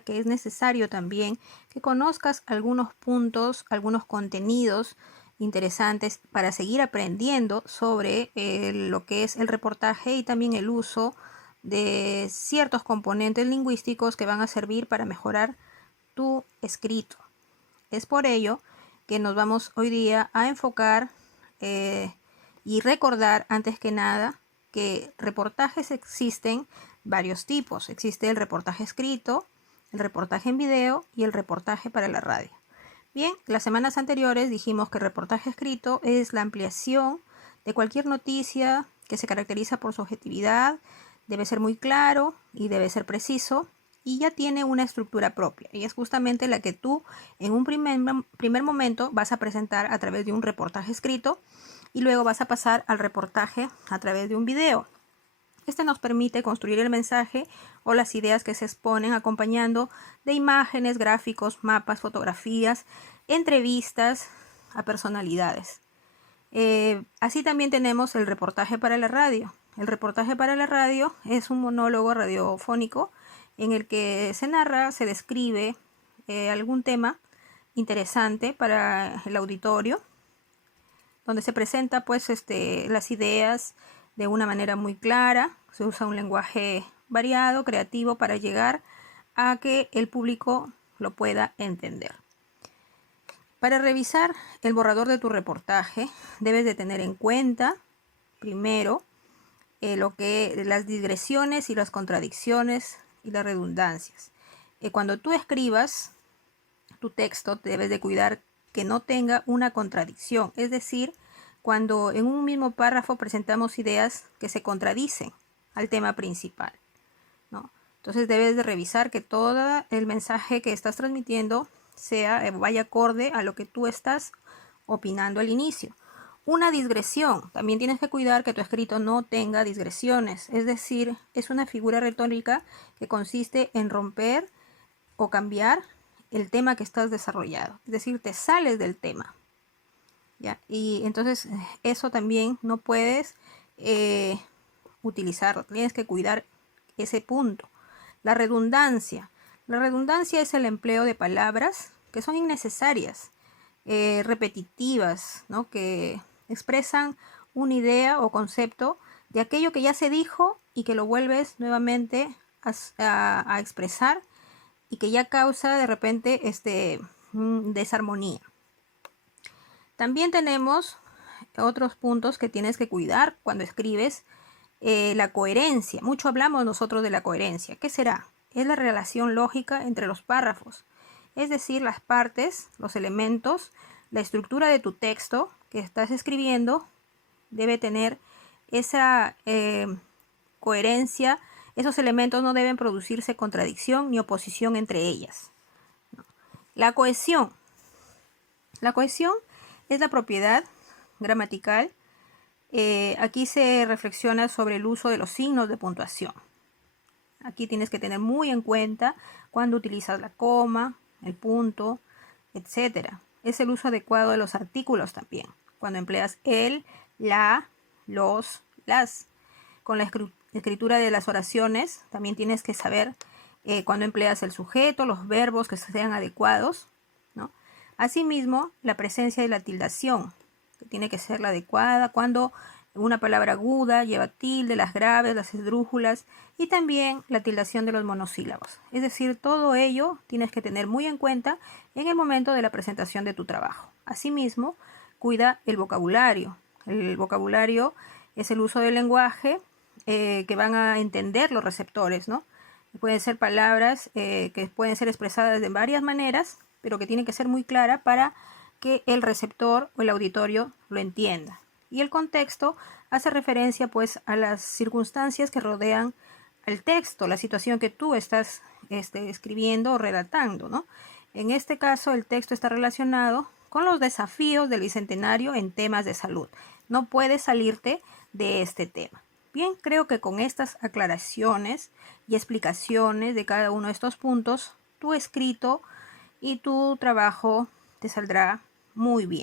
que es necesario también que conozcas algunos puntos, algunos contenidos interesantes para seguir aprendiendo sobre lo que es el reportaje y también el uso de ciertos componentes lingüísticos que van a servir para mejorar tu escrito. Es por ello que nos vamos hoy día a enfocar y recordar antes que nada que reportajes existen varios tipos. Existe el reportaje escrito, el reportaje en video y el reportaje para la radio. Bien, las semanas anteriores dijimos que el reportaje escrito es la ampliación de cualquier noticia que se caracteriza por su objetividad, debe ser muy claro y debe ser preciso y ya tiene una estructura propia y es justamente la que tú en un primer momento vas a presentar a través de un reportaje escrito y luego vas a pasar al reportaje a través de un video. Este nos permite construir el mensaje o las ideas que se exponen acompañando de imágenes, gráficos, mapas, fotografías, entrevistas a personalidades. Así también tenemos el reportaje para la radio. El reportaje para la radio es un monólogo radiofónico en el que se narra, se describe algún tema interesante para el auditorio, donde se presenta pues las ideas de una manera muy clara. Se usa un lenguaje variado, creativo, para llegar a que el público lo pueda entender. Para revisar el borrador de tu reportaje, debes de tener en cuenta, primero, las digresiones y las contradicciones y las redundancias. Cuando tú escribas tu texto, debes de cuidar que no tenga una contradicción, es decir, cuando en un mismo párrafo presentamos ideas que se contradicen al tema principal, ¿no? Entonces debes de revisar que todo el mensaje que estás transmitiendo vaya acorde a lo que tú estás opinando al inicio. Una digresión, también tienes que cuidar que tu escrito no tenga digresiones, es decir, es una figura retórica que consiste en romper o cambiar el tema que estás desarrollando, es decir, te sales del tema, ¿ya? Y entonces eso también no puedes utilizarlo, tienes que cuidar ese punto. La redundancia es el empleo de palabras que son innecesarias, repetitivas, ¿no? Que expresan una idea o concepto de aquello que ya se dijo y que lo vuelves nuevamente a expresar y que ya causa de repente desarmonía. También tenemos otros puntos que tienes que cuidar cuando escribes. La coherencia. Mucho hablamos nosotros de la coherencia. ¿Qué será? Es la relación lógica entre los párrafos, es decir, las partes, los elementos, la estructura de tu texto que estás escribiendo debe tener esa coherencia. Esos elementos no deben producirse contradicción ni oposición entre ellas. La cohesión. La cohesión es la propiedad gramatical. Aquí se reflexiona sobre el uso de los signos de puntuación. Aquí tienes que tener muy en cuenta cuando utilizas la coma, el punto, etc. Es el uso adecuado de los artículos también. Cuando empleas el, la, los, las. Con la escritura de las oraciones también tienes que saber cuando empleas el sujeto, los verbos que sean adecuados, ¿no? Asimismo, la presencia de la tildación, que tiene que ser la adecuada, cuando una palabra aguda lleva tilde, las graves, las esdrújulas y también la tildación de los monosílabos. Es decir, todo ello tienes que tener muy en cuenta en el momento de la presentación de tu trabajo. Asimismo, cuida el vocabulario. El vocabulario es el uso del lenguaje que van a entender los receptores, ¿no? Pueden ser palabras que pueden ser expresadas de varias maneras, pero que tienen que ser muy clara para que el receptor o el auditorio lo entienda. Y el contexto hace referencia pues a las circunstancias que rodean al texto, la situación que tú estás escribiendo o relatando, ¿no? En este caso el texto está relacionado con los desafíos del bicentenario en temas de salud. No puedes salirte de este tema. Bien, creo que con estas aclaraciones y explicaciones de cada uno de estos puntos, tu escrito y tu trabajo te saldrá muy bien.